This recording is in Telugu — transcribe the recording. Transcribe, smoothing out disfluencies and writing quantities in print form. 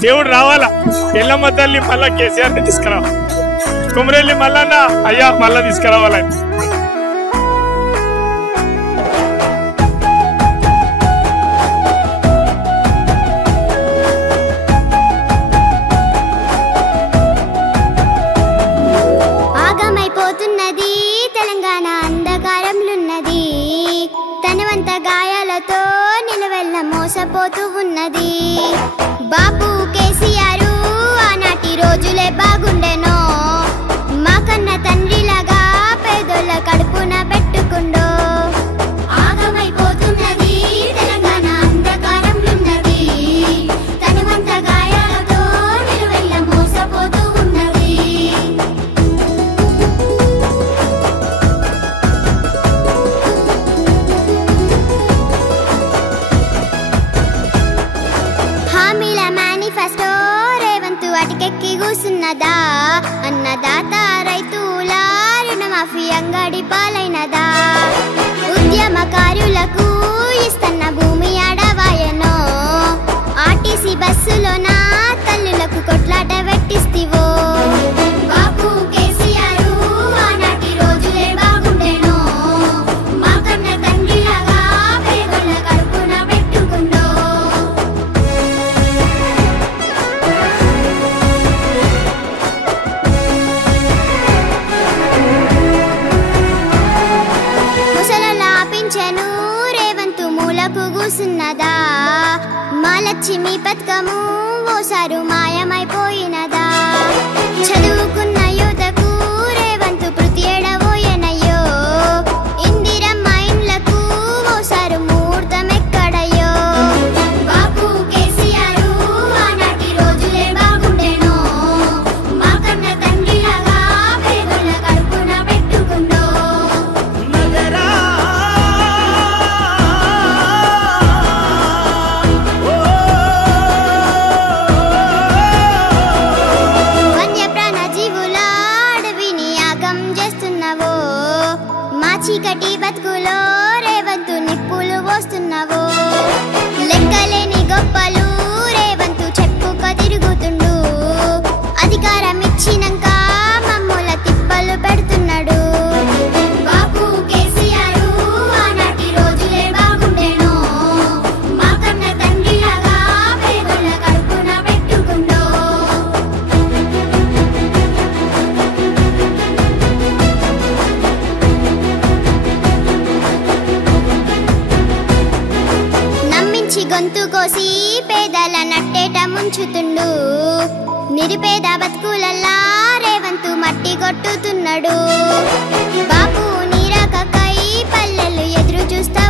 దేవుడు రావాలా, ఎల్లమ్మ తల్లి మళ్ళా కేసీఆర్ ని తీసుకురావాలి, కుమరెల్లి మల్లన్న అయ్యా మళ్ళా తీసుకురావాలని. ఆగమైపోతున్నది తెలంగాణ అంధకారంలున్నది, తనవంత గాయాలతో నిలవెల్ల మోసపోతూ ఉన్నది. బాపు కేసీఆర్ ఆనాటి రోజులే బాగుండెనో, మా కన్న తండ్రిలాగా పేదోళ్ళ కడుపున పెట్టుకుండో. ఆగమైపోతున్నది తెలంగాణ అంధకారంలున్నది, తనవంత గాయాలతో నిలవెల్ల మోసపోతూ ఉన్నది. హామీల మేనిఫెస్టో రేవంత్ అటికెక్కి కూసున్నదా, అన్నదాత రైతుల రుణమాఫీ అంగడి పాలైనదా, ఉద్యమకారులకు ఇస్తున్న భూమి అడవాయనో, ఆర్టీసీ బస్సులోన తల్లులకు కొట్లాట పెట్టిస్తివో. బాపు కేసీఆర్ ఆనాటి రోజులే బాగుండెనో, మా కన్న తండ్రిలాగా పేదోళ్ళ కడుపున పెట్టుకుండో. ముసలలా పింఛను రేవంతు మూలకు కూసున్నదా, మా లక్ష్మి పథకము ఓసారు మాయమైపోయినదా, చదువుకున్న యువతకు రేవంతు ప్రతి ఏడవోయనయ్యో, ఇందిరమ్మ ఇండ్లకు ఓసారు ముహూర్తం ఎక్కడయ్యో. బాపు కేసీఆర్ ఆనాటి రోజులే బాగుండెనో, మా కన్న తండ్రిలాగా పేదోళ్ళ కడుపున పెట్టుకుండో. వన్యప్రాణ జీవుల అడవిని యాగం చేస్తున్నావో, మా చీకటి బతుకులో రేవంతు నిప్పులు పోస్తున్నావో. లెక్కలేని గొప్పలు రేవంతు చెప్పుక తిరుగుతుండు, అధికారం ఇచ్చినాక మమ్ముల తిప్పలు పెడుతున్నాడు. బాపు కేసీఆర్ ఆనాటి రోజులే బాగుండెనో, మా కన్న తండ్రిలాగా పేదోళ్ళ కడుపున పెట్టుకుండో. నమ్మించి గొంతు కోసి పేదల నట్టేట ముంచుతుండు, నిరుపేద బతుకులల్లా రేవంతు మట్టి కొట్టుతున్నాడు. బాపు నీరాకై పల్లెలు ఎదురు చూస్తా